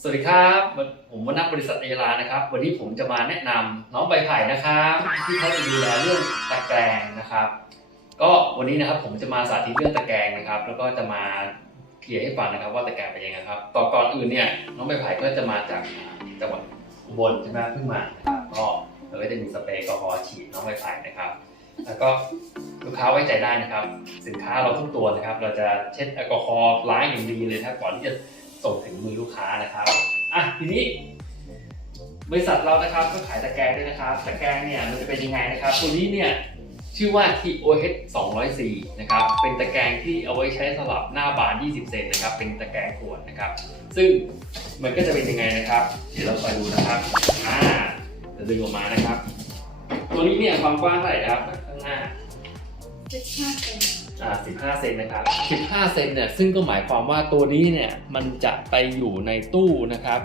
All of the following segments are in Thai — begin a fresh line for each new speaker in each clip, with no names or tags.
สวัสดีครับ ผมวนักบริษัทเอลานะครับ วันนี้ผมจะมาแนะนำน้องใบไผ่นะครับ ที่เขาจะดูแลเรื่องตะแกรงนะครับ ก็วันนี้นะครับผมจะมาสาธิตเรื่องตะแกรงนะครับ แล้วก็จะมาเคลียร์ให้ฟังนะครับว่าตะแกรงเป็นยังไงครับต่อก่อนอื่นเนี่ยน้องใบไผ่ก็จะมาจากจังหวัดอุบลใช่ไหมเพิ่งมาก็เราก็จะมีสเปรย์แอลกอฮอล์ฉีดน้องใบไผ่นะครับ แล้วก็ลูกค้าไว้ใจได้นะครับ สินค้าเราทุกตัวนะครับ เราจะเช็ดแอลกอฮอล์ล้างอย่างดีเลยนะครับก่อนที่จะ ส่งถึงมือลูกค้านะครับอะทีนี้ บริษัทเรานะครับก็ขายตะแกรงด้วยนะครับตะแกรงเนี่ยมันจะเป็นยังไงนะครับ ตัวนี้เนี่ยชื่อว่า TOH 204นะครับเป็นตะแกรงที่เอาไว้ใช้สำหรับหน้าบาน 20 เซนนะครับเป็นตะแกรงขวดนะครับ ซึ่งมันก็จะเป็นยังไงนะครับ เดี๋ยวเราไปดูนะครับอ่าจะดึงออกมานะครับ ตัวนี้เนี่ยความกว้างเท่าไหร่นะครับข้างหน้า
สิบห้าเซน
อ่า15 เซนนะครับ 15 เซนเนี่ยซึ่งก็หมายความว่าตัวนี้เนี่ยมันจะไปอยู่ในตู้นะครับ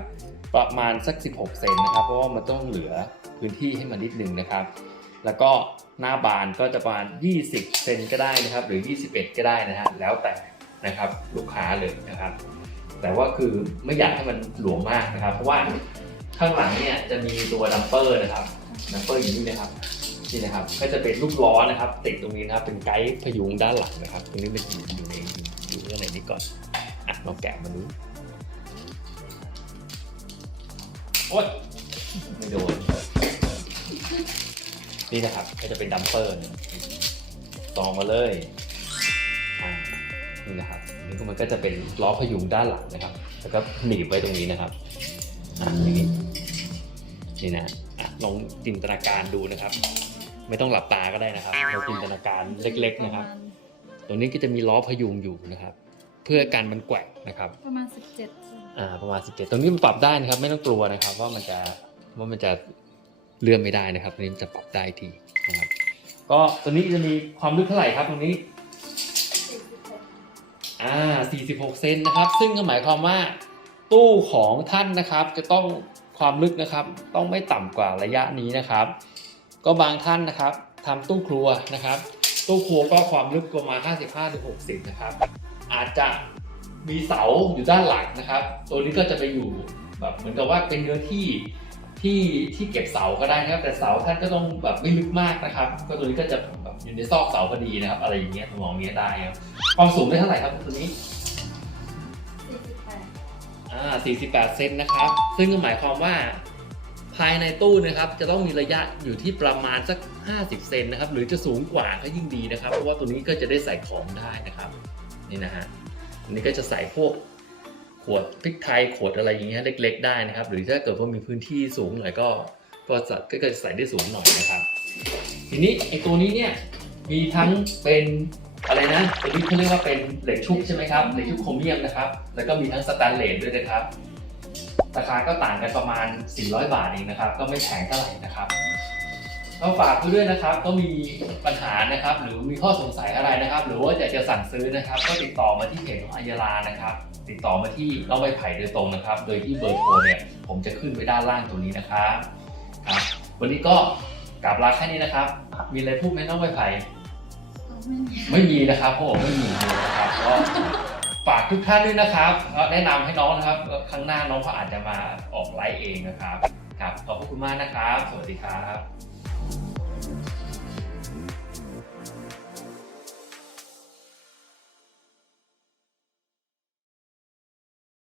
ประมาณสัก 16 เซนนะครับ เพราะว่ามันต้องเหลือพื้นที่ให้มันนิดนึงนะครับ แล้วก็หน้าบานก็จะประมาณ 20 เซนก็ได้นะครับ หรือ 21 ก็ได้นะฮะแล้วแต่นะครับลูกค้าเลยนะครับ แต่ว่าคือไม่อยากให้มันหลวมมากนะครับ เพราะว่าข้างหลังเนี่ยจะมีตัวดัมเปอร์นะครับดัมเปอร์อยู่นี่นะครับ นี่นะครับก็จะเป็นลูกล้อนะครับ ติดตรงนี้นะครับเป็นไกด์พยุงด้านหลังนะครับ ตรงนี้มันอยู่อยู่ในอยู่ข้างในนี้ก่อนอะลองแกะมาดูโอ๊ยไม่โดนนี่นะครับก็จะเป็นดัมเปอร์ตองมาเลยอ่านี่นะครับนี่ก็มันก็จะเป็นล้อพยุงด้านหลังนะครับ แล้วก็หนีบไว้ตรงนี้นะครับอ่าอย่างนี้นี่นะอะลองจินตนาการดูนะครับ ไม่ต้องหลับตาก็ได้นะครับเราจินตนาการเล็กๆนะครับตรงนี้ก็จะมีล้อพยุงอยู่นะครับ เพื่อการมันแกว่งนะครับ
ประมาณสิบเจ็ดเซน
อ่าประมาณ 17 ตรงนี้มันปรับได้นะครับ ไม่ต้องกลัวนะครับ ว่ามันจะว่ามันจะเลื่อนไม่ได้นะครับตรงนี้จะปรับได้ทีนะครับ ก็ตัวนี้จะมีความลึกเท่าไหร่ครับ ตรงนี้
สี่สิบหก
อ่า46 เซนนะครับ ซึ่งก็หมายความว่าตู้ของท่านนะครับ จะต้องความลึกนะครับ ต้องไม่ต่ำกว่าระยะนี้นะครับ ก็บางท่านนะครับทำตู้ครัวนะครับ ตู้ครัวก็ความลึกประมาณ 55ถึง60 นะครับ อาจจะมีเสาอยู่ด้านหลังนะครับ ตัวนี้ก็จะไปอยู่แบบเหมือนกับว่าเป็นเนื้อที่ที่ที่เก็บเสาก็ได้นะครับ แต่เสาท่านก็ต้องแบบไม่ลึกมากนะครับ ก็ตัวนี้ก็จะแบบอยู่ในซอกเสาพอดีนะครับ อะไรอย่างเงี้ยมองเงี้ยได้ครับความสูงได้เท่าไหร่ครับตัวนี้
สี่สิบแปด
อ่า48เซนนะครับ ซึ่งก็หมายความว่า ภายในตู้นะครับจะต้องมีระยะอยู่ที่ประมาณสัก 50 เซนนะครับหรือจะสูงกว่าก็ยิ่งดีนะครับ เพราะว่าตัวนี้ก็จะได้ใส่ของได้นะครับนี่นะฮะอันนี้ก็จะใส่พวกขวดพริกไทยขวดอะไรอย่างเงี้ยเล็ก ๆ ได้นะครับ หรือถ้าเกิดว่ามีพื้นที่สูงหน่อยก็ก็จะก็จะใส่ได้สูงหน่อยนะครับ ทีนี้ไอ้ตัวนี้เนี่ยมีทั้งเป็นอะไรนะตัวนี้เขาเรียกว่าเป็นเหล็กชุบใช่ไหมครับเหล็กชุบโครเมียมนะครับ แล้วก็มีทั้งสแตนเลสด้วยนะครับ ราคาก็ต่างกันประมาณ 400 บาทเองนะครับ ก็ไม่แพงเท่าไหร่นะครับก็ฝากไว้ด้วยนะครับก็มีปัญหานะครับ หรือมีข้อสงสัยอะไรนะครับ หรือว่าอยากจะสั่งซื้อนะครับ ก็ติดต่อมาที่เพจของอายาลานะครับ ติดต่อมาที่น้องใบไผ่โดยตรงนะครับ โดยที่เบอร์โทรเนี่ยผมจะขึ้นไว้ด้านล่างตรงนี้นะครับครับวันนี้ก็กราบลาแค่นี้นะครับ มีอะไรพูดไหมน้องใบไผ่
เอาไม่มี
ไม่มีนะครับเพราะผมไม่มีเลยนะครับก็ ฝากทุกท่านด้วยนะครับแนะนำให้น้องนะครับ ครั้งหน้าน้องเขาอาจจะมาออกไลฟ์เองนะครับ ครับ ขอบคุณมากนะครับ สวัสดีครับ